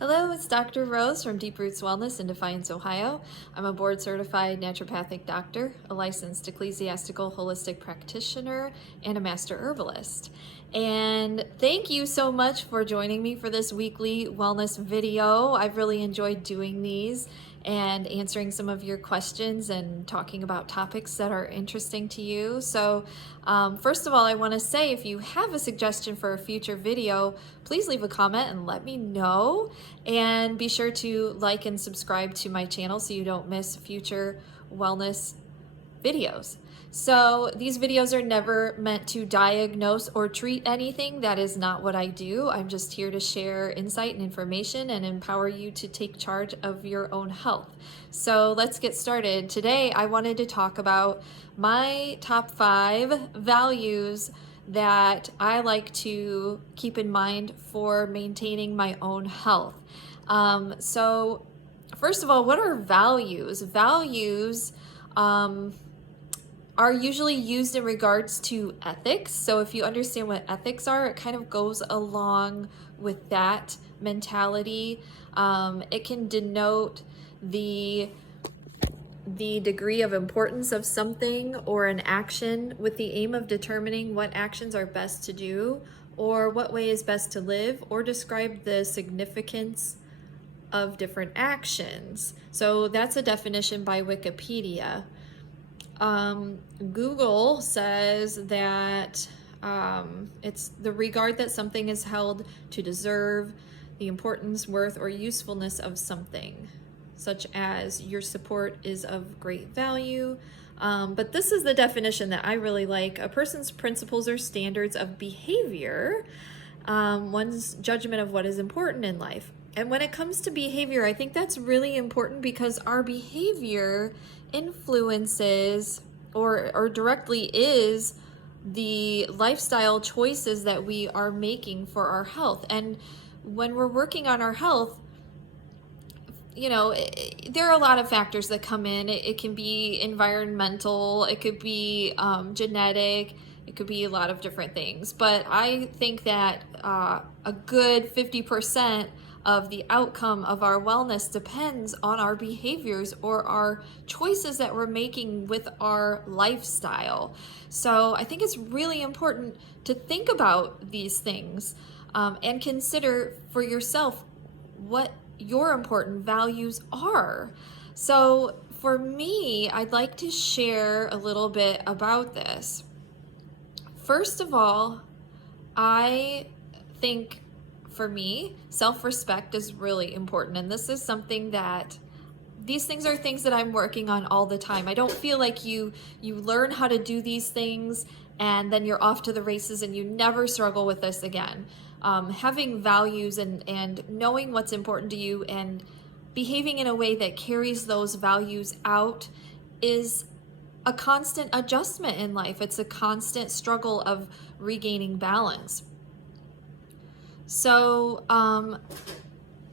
Hello, it's Dr. Rose from Deep Roots Wellness in Defiance, Ohio. I'm a board certified naturopathic doctor, a licensed ecclesiastical holistic practitioner, and a master herbalist. And thank you so much for joining me for this weekly wellness video. I've really enjoyed doing these and answering some of your questions and talking about topics that are interesting to you. So first of all, I want to say if you have a suggestion for a future video, please leave a comment and let me know. And be sure to like and subscribe to my channel so you don't miss future wellness videos. So these videos are never meant to diagnose or treat anything. That is not what I do. I'm just here to share insight and information and empower you to take charge of your own health. So let's get started. Today I wanted to talk about my top 5 values that I like to keep in mind for maintaining my own health. So first of all, what are values? Values are usually used in regards to ethics. So if you understand what ethics are, it kind of goes along with that mentality. It can denote the degree of importance of something or an action with the aim of determining what actions are best to do or what way is best to live, or describe the significance of different actions. So that's a definition by Wikipedia. Google says that it's the regard that something is held to deserve, the importance, worth, or usefulness of something, such as your support is of great value. But this is the definition that I really like. A person's principles or standards of behavior, one's judgment of what is important in life. And when it comes to behavior, I think that's really important because our behavior influences or directly is the lifestyle choices that we are making for our health. And when we're working on our health, there are a lot of factors that come in. It can be environmental, it could be genetic, it could be a lot of different things. But I think that a good 50% of the outcome of our wellness depends on our behaviors or our choices that we're making with our lifestyle. So I think it's really important to think about these things and consider for yourself what your important values are. So for me, I'd like to share a little bit about this. First of all, I think for me, self-respect is really important. And this is something that these things are things that I'm working on all the time. I don't feel like you learn how to do these things and then you're off to the races and you never struggle with this again. Having values and knowing what's important to you and behaving in a way that carries those values out is a constant adjustment in life. It's a constant struggle of regaining balance. So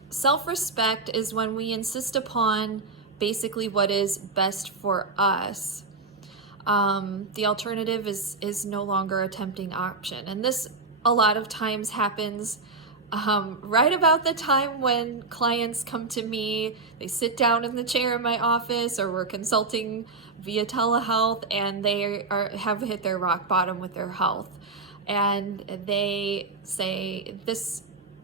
self-respect is when we insist upon basically what is best for us. The alternative is no longer a tempting option. And this a lot of times happens right about the time when clients come to me. They sit down in the chair in my office, or we're consulting via telehealth, and they have hit their rock bottom with their health. And they say,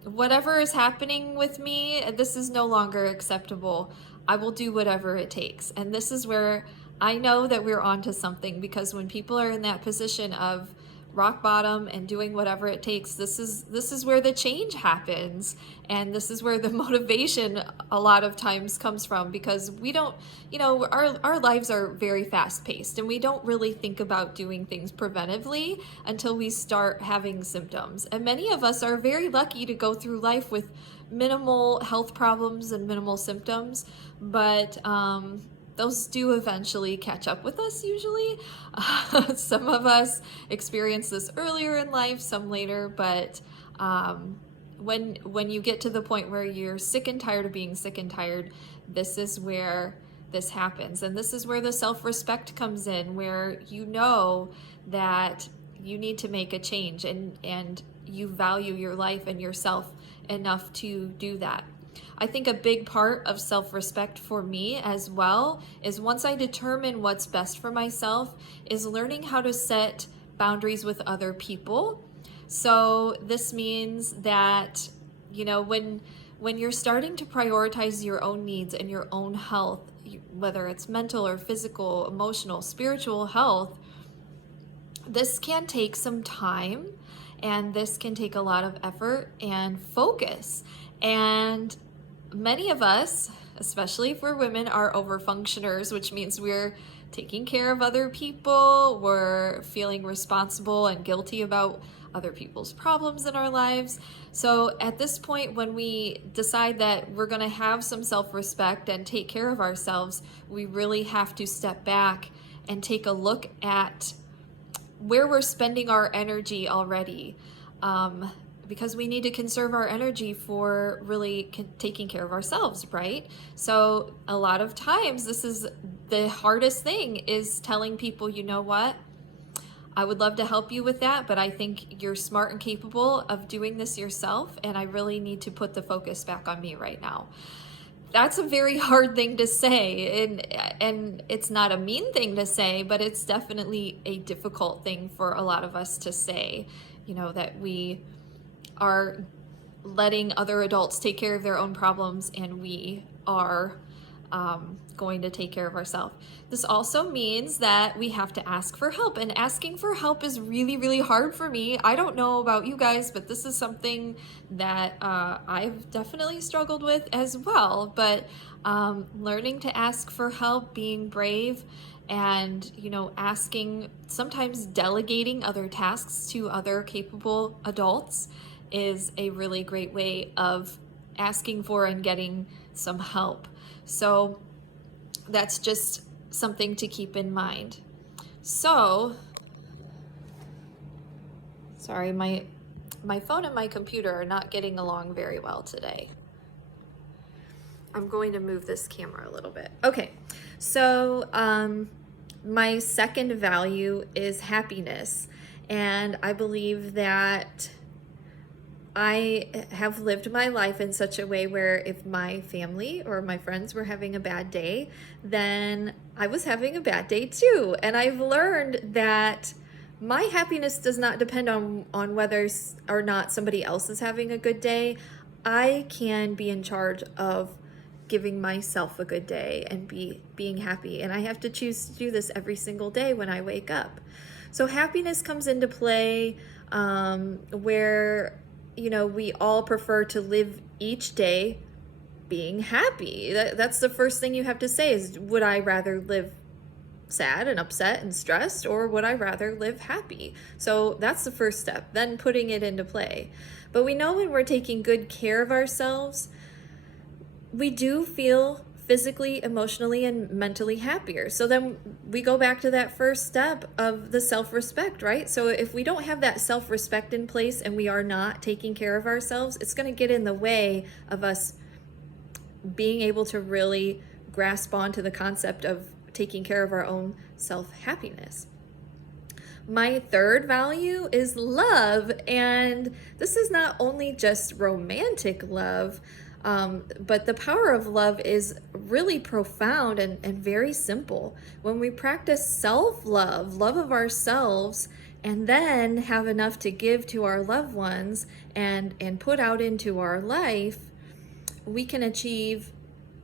whatever is happening with me, this is no longer acceptable. I will do whatever it takes. And this is where I know that we're onto something, because when people are in that position of rock bottom and doing whatever it takes, this is where the change happens, and this is where the motivation a lot of times comes from, because we don't, our lives are very fast paced and we don't really think about doing things preventively until we start having symptoms. And many of us are very lucky to go through life with minimal health problems and minimal symptoms, but those do eventually catch up with us usually. Some of us experience this earlier in life, some later, but when you get to the point where you're sick and tired of being sick and tired, this is where this happens. And this is where the self-respect comes in, where you know that you need to make a change and you value your life and yourself enough to do that. I think a big part of self-respect for me as well is once I determine what's best for myself, is learning how to set boundaries with other people. So this means that, you know, when you're starting to prioritize your own needs and your own health, whether it's mental or physical, emotional, spiritual health, this can take some time, and this can take a lot of effort and focus. And many of us, especially for women, are overfunctioners, which means we're taking care of other people, we're feeling responsible and guilty about other people's problems in our lives. So at this point, when we decide that we're going to have some self-respect and take care of ourselves, we really have to step back and take a look at where we're spending our energy already, because we need to conserve our energy for really taking care of ourselves, right? So a lot of times, this is the hardest thing, is telling people, you know what, I would love to help you with that, but I think you're smart and capable of doing this yourself, and I really need to put the focus back on me right now. That's a very hard thing to say, and it's not a mean thing to say, but it's definitely a difficult thing for a lot of us to say, you know, that we are letting other adults take care of their own problems, and we are going to take care of ourselves. This also means that we have to ask for help, and asking for help is really, really hard for me. I don't know about you guys, but this is something that I've definitely struggled with as well. But learning to ask for help, being brave, and, you know, asking, sometimes delegating other tasks to other capable adults is a really great way of asking for and getting some help. So that's just something to keep in mind. So, sorry, my phone and my computer are not getting along very well today. I'm going to move this camera a little bit. Okay, so my second value is happiness. And I believe that I have lived my life in such a way where if my family or my friends were having a bad day, then I was having a bad day too. And I've learned that my happiness does not depend on whether or not somebody else is having a good day. I can be in charge of giving myself a good day and being happy. And I have to choose to do this every single day when I wake up. So happiness comes into play where, you know, we all prefer to live each day being happy. That's the first thing you have to say is, would I rather live sad and upset and stressed, or would I rather live happy? So that's the first step, then putting it into play. But we know when we're taking good care of ourselves, we do feel physically, emotionally, and mentally happier. So then we go back to that first step of the self-respect, right? So if we don't have that self-respect in place and we are not taking care of ourselves, it's going to get in the way of us being able to really grasp onto the concept of taking care of our own self-happiness. My third value is love, and this is not only just romantic love, but the power of love is really profound and very simple. When we practice self-love, love of ourselves, and then have enough to give to our loved ones and put out into our life, we can achieve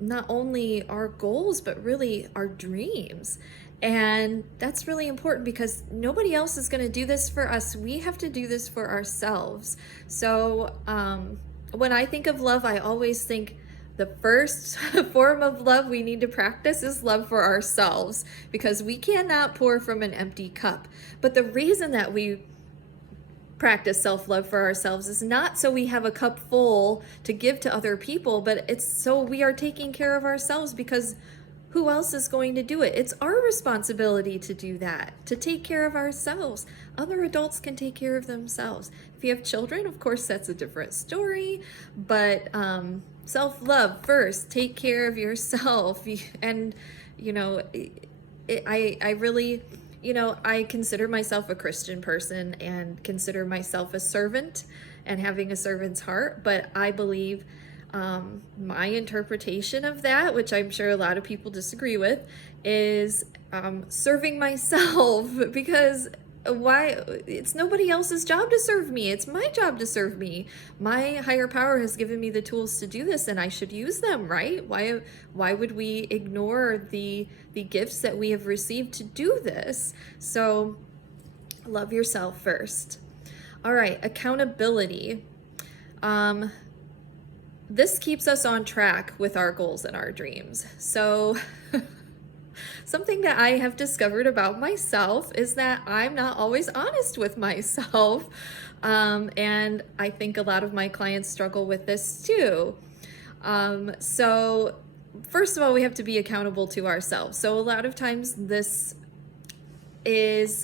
not only our goals, but really our dreams. And that's really important because nobody else is going to do this for us. We have to do this for ourselves. So when I think of love, I always think the first form of love we need to practice is love for ourselves, because we cannot pour from an empty cup. But the reason that we practice self-love for ourselves is not so we have a cup full to give to other people, but it's so we are taking care of ourselves, because who else is going to do it? It's our responsibility to do that, to take care of ourselves. Other adults can take care of themselves. If you have children, of course, that's a different story, but self-love first, take care of yourself. And, you know, I really, you know, I consider myself a Christian person and consider myself a servant and having a servant's heart, but I believe My interpretation of that, which I'm sure a lot of people disagree with, is serving myself, because why? It's nobody else's job to serve me. It's my job to serve me. My higher power has given me the tools to do this, and I should use them, right? Why would we ignore the gifts that we have received to do this? So love yourself first. All right, accountability. This keeps us on track with our goals and our dreams. So something that I have discovered about myself is that I'm not always honest with myself. And I think a lot of my clients struggle with this too. So first of all, we have to be accountable to ourselves. So a lot of times this is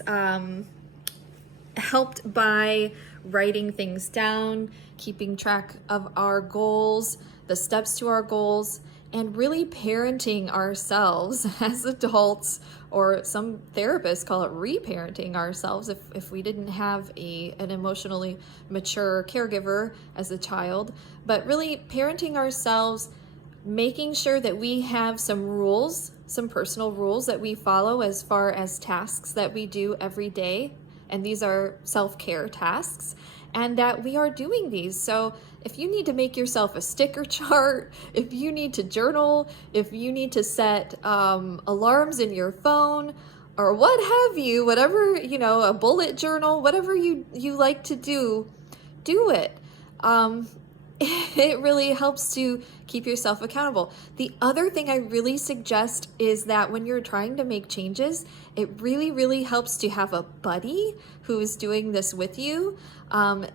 helped by writing things down, keeping track of our goals, the steps to our goals, and really parenting ourselves as adults, or some therapists call it reparenting ourselves if we didn't have an emotionally mature caregiver as a child. But really parenting ourselves, making sure that we have some rules, some personal rules that we follow as far as tasks that we do every day. And these are self-care tasks, and that we are doing these. So if you need to make yourself a sticker chart, if you need to journal, if you need to set alarms in your phone, or what have you, whatever, a bullet journal, whatever you like to do it. It really helps to keep yourself accountable. The other thing I really suggest is that when you're trying to make changes, it really, really helps to have a buddy who is doing this with you.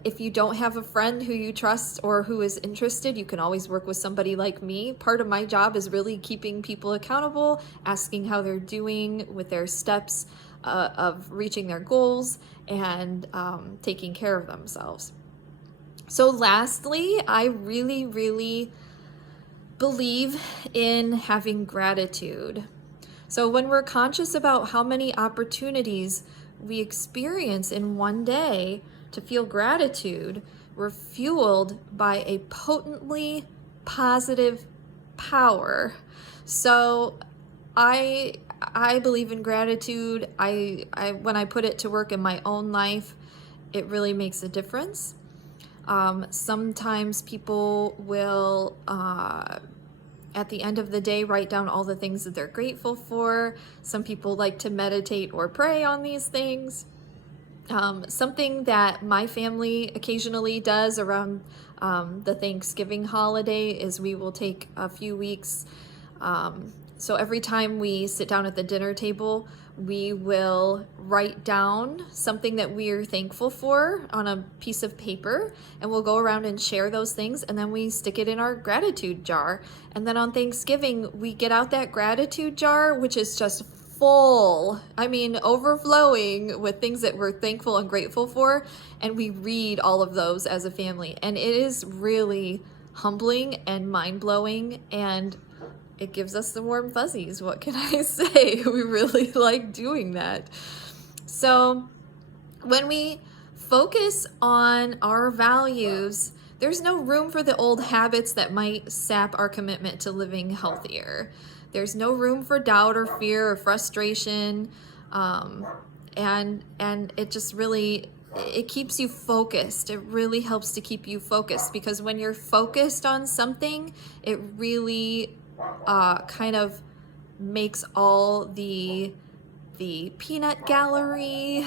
If you don't have a friend who you trust or who is interested, you can always work with somebody like me. Part of my job is really keeping people accountable, asking how they're doing with their steps of reaching their goals, and taking care of themselves. So lastly, I really, really believe in having gratitude. So when we're conscious about how many opportunities we experience in one day to feel gratitude, we're fueled by a potently positive power. So I believe in gratitude. When I put it to work in my own life, it really makes a difference. Sometimes people will, at the end of the day, write down all the things that they're grateful for. Some people like to meditate or pray on these things. Something that my family occasionally does around the Thanksgiving holiday is we will take a few weeks. So every time we sit down at the dinner table, we will write down something that we're thankful for on a piece of paper, and we'll go around and share those things, and then we stick it in our gratitude jar. And then on Thanksgiving, we get out that gratitude jar, which is just full, overflowing with things that we're thankful and grateful for, and we read all of those as a family. And it is really humbling and mind-blowing, and it gives us the warm fuzzies. What can I say? We really like doing that. So when we focus on our values, there's no room for the old habits that might sap our commitment to living healthier. There's no room for doubt or fear or frustration. And it just really, it keeps you focused. It really helps to keep you focused, because when you're focused on something, it really kind of makes all the peanut gallery,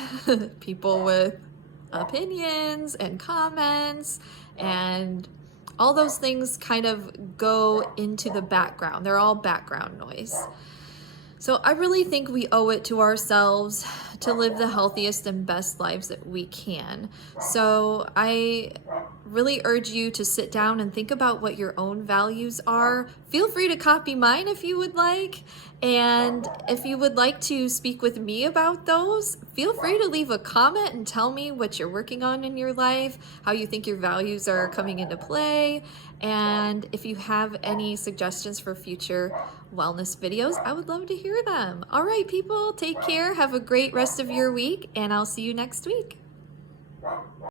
people with opinions and comments and all those things kind of go into the background. They're all background noise. So I really think we owe it to ourselves to live the healthiest and best lives that we can. So I really urge you to sit down and think about what your own values are. Feel free to copy mine if you would like. And if you would like to speak with me about those, feel free to leave a comment and tell me what you're working on in your life, how you think your values are coming into play. And if you have any suggestions for future wellness videos, I would love to hear them. All right, people, take care. Have a great rest of your week, and I'll see you next week.